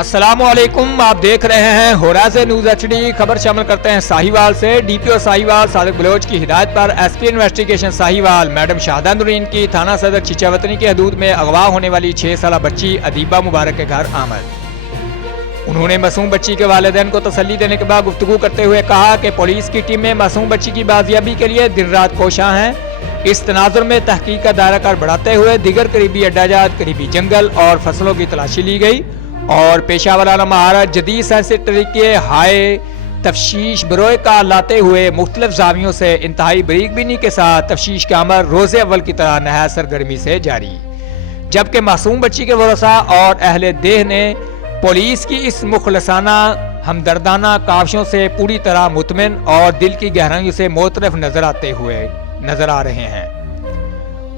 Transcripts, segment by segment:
अस्सलाम वालेकुम, आप देख रहे हैं होराज़े न्यूज़ HD। खबर शामिल करते हैं साहिवाल से। DPO साहिवाल सादिक बलोच की हिदायत पर SP investigation Sahiwal madam Shahida Noreen की थाना सदर चिचावतनी के हदूद में अगवा होने वाली 6 साल बच्ची अदीबा मुबारक के घर आमद। उन्होंने मासूम बच्ची के वालिदैन को तसल्ली देने के बाद गुफ्तगू करते हुए कहा कि पुलिस की टीम में मासूम बच्ची की बाजियाबी के लिए दिन रात कोशां हैं। इस तनाजुर में तहकीक का दायरा कार बढ़ाते हुए दिगर करीबी अड्डाजात, करीबी जंगल और फसलों की तलाशी ली गई और पेशा वाराना महारत, जदीद साइंसी तरीके, हाय तफ्शीश बरोए कार लाते हुए मुख्तलिफ जावियों से इंतहाई बरीक बीनी के साथ तफ्शीश का अमल रोज़े अव्वल की तरह नहायत सरगर्मी से जारी। जबकि मासूम बच्ची के वरसा और अहले देह ने पुलिस की इस मुखलसाना हमदर्दाना काविशों से पूरी तरह मुतमिन और दिल की गहराइयों से मोतरफ नजर आ रहे हैं।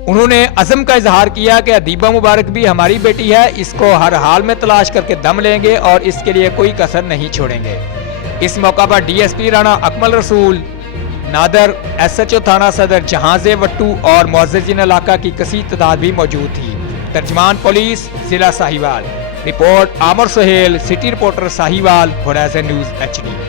उन्होंने अज़म का इजहार किया कि अदीबा मुबारक भी हमारी बेटी है, इसको हर हाल में तलाश करके दम लेंगे और इसके लिए कोई कसर नहीं छोड़ेंगे। इस मौका पर DSP राणा अकमल रसूल, नादर, SHO थाना सदर जहांजे वट्टू और मुअज़्ज़िज़ीन इलाका की कसीर तादाद भी मौजूद थी। तर्जमान पुलिस जिला Sahiwal. Report Amir Suhail, city reporter Sahiwal, होराज़े न्यूज़ HD।